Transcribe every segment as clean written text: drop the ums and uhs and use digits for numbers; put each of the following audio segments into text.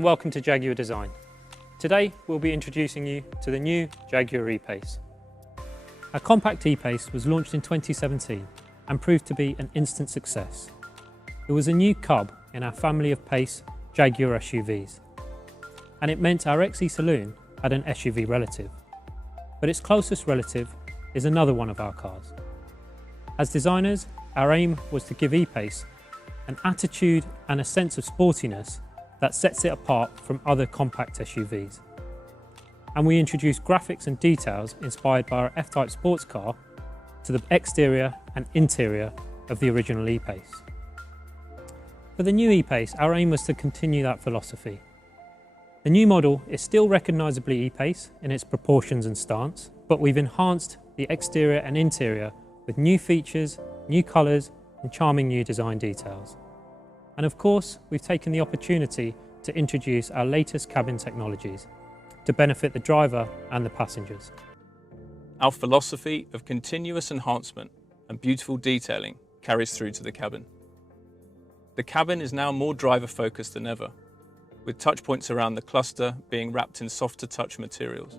and welcome to Jaguar Design. Today we'll be introducing you to the new Jaguar Epace. Our compact Epace was launched in 2017 and proved to be an instant success. It was a new cub in our family of Pace Jaguar SUVs, and it meant our XE Saloon had an SUV relative, but its closest relative is another one of our cars. As designers, our aim was to give Epace an attitude and a sense of sportiness that sets it apart from other compact SUVs. And we introduced graphics and details inspired by our F-Type sports car to the exterior and interior of the original Epace. For the new Epace, our aim was to continue that philosophy. The new model is still recognisably Epace in its proportions and stance, but we've enhanced the exterior and interior with new features, new colours and charming new design details. And of course, we've taken the opportunity to introduce our latest cabin technologies to benefit the driver and the passengers. Our philosophy of continuous enhancement and beautiful detailing carries through to the cabin. The cabin is now more driver-focused than ever, with touchpoints around the cluster being wrapped in softer touch materials.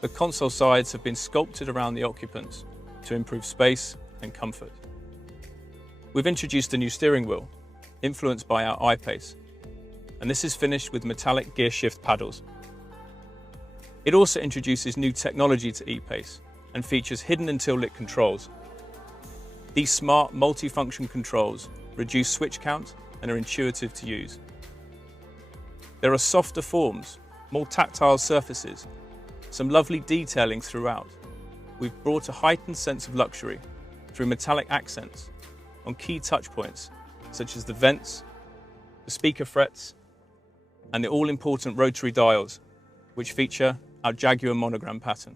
The console sides have been sculpted around the occupants to improve space and comfort. We've introduced a new steering wheel, influenced by our Epace, and this is finished with metallic gear shift paddles. It also introduces new technology to Epace and features hidden until lit controls. These smart multi-function controls reduce switch count and are intuitive to use. There are softer forms, more tactile surfaces, some lovely detailing throughout. We've brought a heightened sense of luxury through metallic accents on key touch points such as the vents, the speaker frets, and the all-important rotary dials, which feature our Jaguar monogram pattern,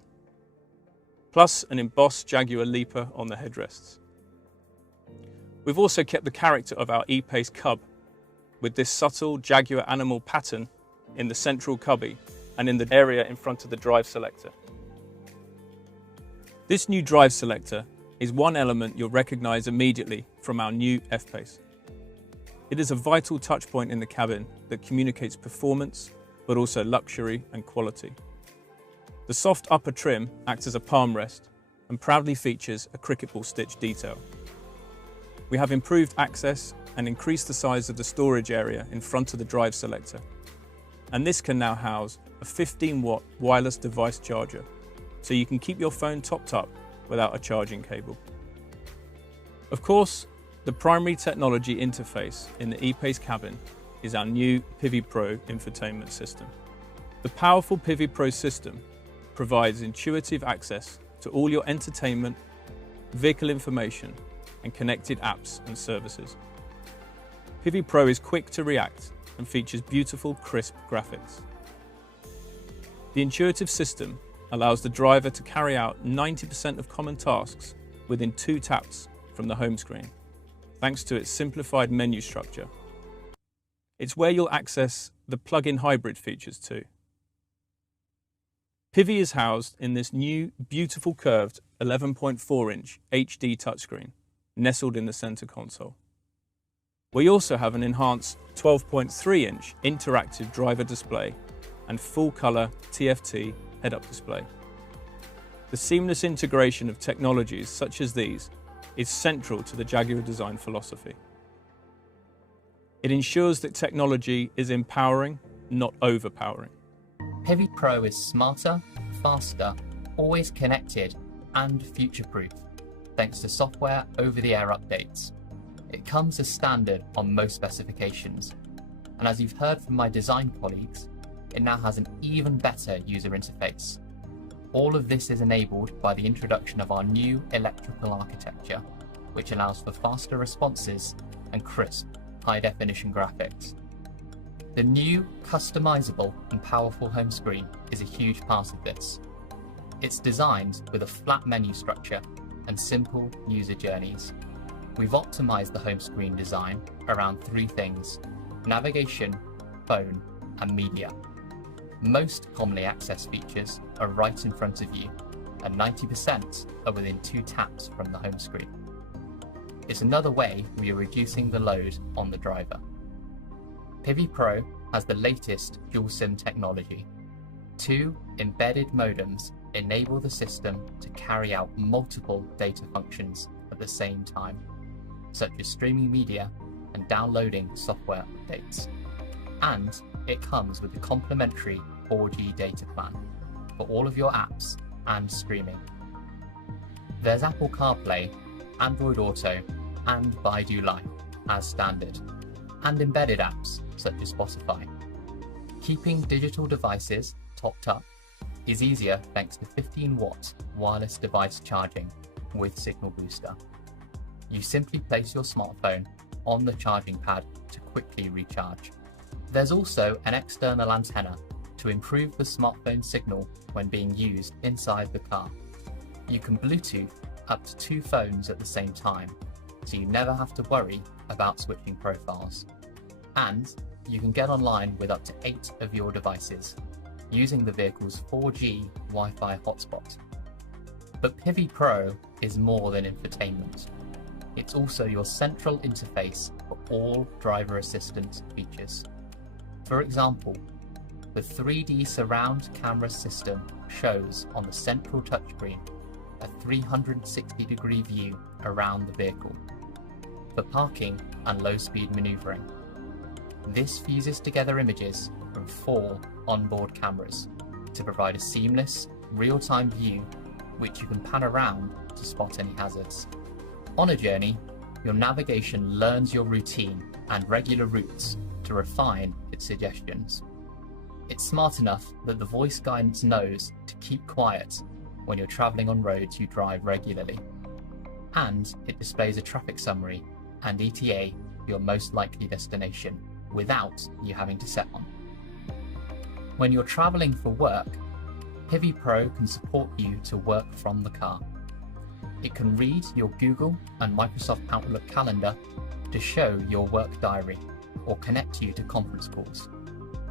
plus an embossed Jaguar leaper on the headrests. We've also kept the character of our Epace cub with this subtle Jaguar animal pattern in the central cubby and in the area in front of the drive selector. This new drive selector is one element you'll recognise immediately from our new F-Pace. It is a vital touchpoint in the cabin that communicates performance, but also luxury and quality. The soft upper trim acts as a palm rest and proudly features a cricket ball stitch detail. We have improved access and increased the size of the storage area in front of the drive selector, and this can now house a 15-watt wireless device charger, so you can keep your phone topped up without a charging cable. Of course, the primary technology interface in the Epace cabin is our new Pivi Pro infotainment system. The powerful Pivi Pro system provides intuitive access to all your entertainment, vehicle information, and connected apps and services. Pivi Pro is quick to react and features beautiful, crisp graphics. The intuitive system allows the driver to carry out 90% of common tasks within 2 taps from the home screen, thanks to its simplified menu structure. It's where you'll access the plug-in hybrid features too. Pivi is housed in this new, beautiful curved 11.4-inch HD touchscreen, nestled in the center console. We also have an enhanced 12.3-inch interactive driver display and full-color TFT head-up display. The seamless integration of technologies such as these is central to the Jaguar design philosophy. It ensures that technology is empowering, not overpowering. Pivi Pro is smarter, faster, always connected, and future-proof, thanks to software over-the-air updates. It comes as standard on most specifications, and as you've heard from my design colleagues, it now has an even better user interface. All of this is enabled by the introduction of our new electrical architecture, which allows for faster responses and crisp, high-definition graphics. The new, customizable and powerful home screen is a huge part of this. It's designed with a flat menu structure and simple user journeys. We've optimized the home screen design around 3 things: navigation, phone, and media. Most commonly accessed features are right in front of you, and 90% are within 2 taps from the home screen. It's another way we are reducing the load on the driver. Pivi Pro has the latest dual SIM technology. 2 embedded modems enable the system to carry out multiple data functions at the same time, such as streaming media and downloading software updates. And it comes with a complimentary 4G data plan for all of your apps and streaming. There's Apple CarPlay, Android Auto, and Baidu Life as standard, and embedded apps such as Spotify. Keeping digital devices topped up is easier thanks to 15-watt wireless device charging with Signal Booster. You simply place your smartphone on the charging pad to quickly recharge. There's also an external antenna to improve the smartphone signal when being used inside the car. You can Bluetooth up to 2 phones at the same time, so you never have to worry about switching profiles. And you can get online with up to 8 of your devices, using the vehicle's 4G Wi-Fi hotspot. But Pivi Pro is more than infotainment. It's also your central interface for all driver assistance features. For example, the 3D surround camera system shows on the central touchscreen a 360-degree view around the vehicle for parking and low-speed maneuvering. This fuses together images from 4 onboard cameras to provide a seamless, real-time view which you can pan around to spot any hazards. On a journey, your navigation learns your routine and regular routes to refine its suggestions. It's smart enough that the voice guidance knows to keep quiet when you're travelling on roads you drive regularly. And it displays a traffic summary and ETA for your most likely destination without you having to set one. When you're travelling for work, Pivi Pro can support you to work from the car. It can read your Google and Microsoft Outlook calendar to show your work diary or connect you to conference calls,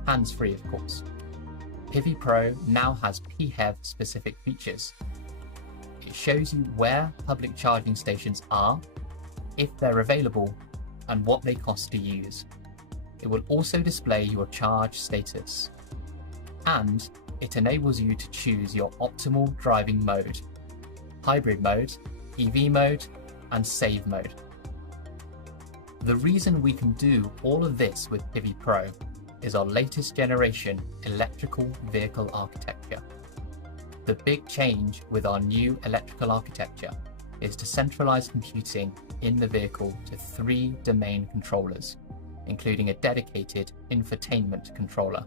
hands-free of course. Pivi Pro now has PHEV specific features. It shows you where public charging stations are, if they're available, and what they cost to use. It will also display your charge status. And it enables you to choose your optimal driving mode: hybrid mode, EV mode, and save mode. The reason we can do all of this with Pivi Pro is our latest generation electrical vehicle architecture. The big change with our new electrical architecture is to centralize computing in the vehicle to 3 domain controllers, including a dedicated infotainment controller.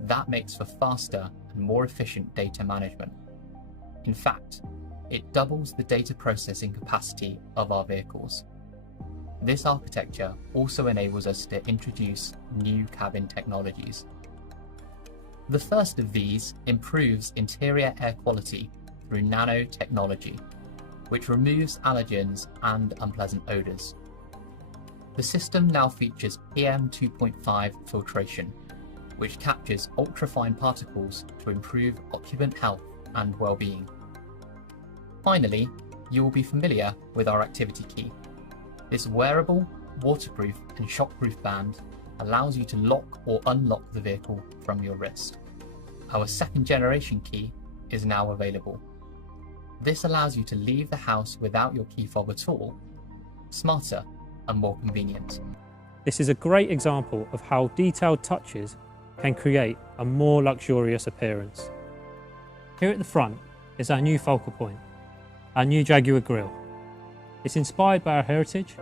That makes for faster and more efficient data management. In fact, it doubles the data processing capacity of our vehicles. This architecture also enables us to introduce new cabin technologies. The first of these improves interior air quality through nanotechnology, which removes allergens and unpleasant odours. The system now features PM2.5 filtration, which captures ultrafine particles to improve occupant health and well-being. Finally, you will be familiar with our activity key. This wearable, waterproof and shockproof band allows you to lock or unlock the vehicle from your wrist. Our second generation key is now available. This allows you to leave the house without your key fob at all, smarter and more convenient. This is a great example of how detailed touches can create a more luxurious appearance. Here at the front is our new focal point, our new Jaguar grille. It's inspired by our heritage,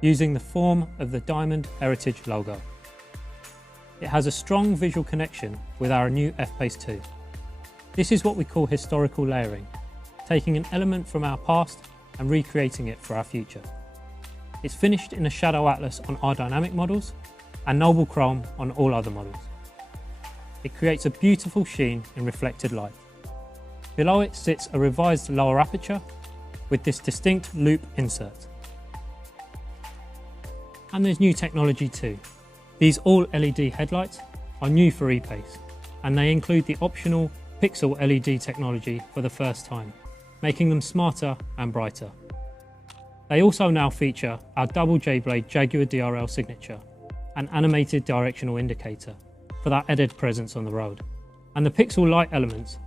using the form of the Diamond Heritage logo. It has a strong visual connection with our new Epace 2. This is what we call historical layering, taking an element from our past and recreating it for our future. It's finished in a shadow atlas on our dynamic models and noble chrome on all other models. It creates a beautiful sheen in reflected light. Below it sits a revised lower aperture with this distinct loop insert. And there's new technology too. These all LED headlights are new for Epace, and they include the optional pixel LED technology for the first time, making them smarter and brighter. They also now feature our double J-blade Jaguar DRL signature, an animated directional indicator for that added presence on the road. And the pixel light elements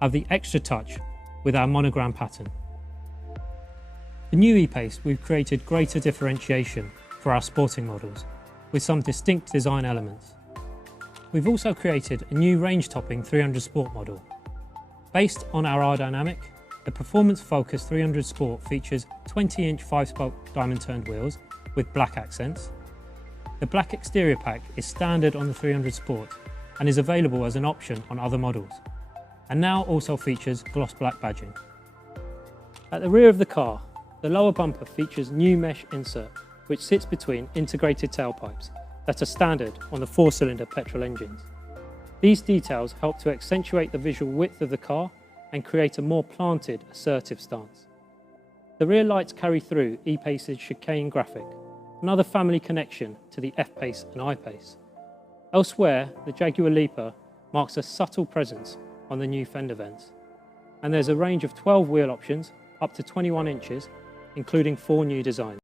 have the extra touch with our monogram pattern. The new Epace, we've created greater differentiation for our sporting models with some distinct design elements. We've also created a new range-topping 300 Sport model. Based on our R-Dynamic, the performance-focused 300 Sport features 20-inch 5-spoke diamond-turned wheels with black accents. The black exterior pack is standard on the 300 Sport and is available as an option on other models, and now also features gloss black badging. At the rear of the car, the lower bumper features new mesh insert which sits between integrated tailpipes that are standard on the 4-cylinder petrol engines. These details help to accentuate the visual width of the car and create a more planted, assertive stance. The rear lights carry through Epace's chicane graphic, another family connection to the F-Pace and I-Pace. Elsewhere, the Jaguar Leaper marks a subtle presence on the new fender vents, and there's a range of 12 wheel options up to 21 inches, including 4 new designs.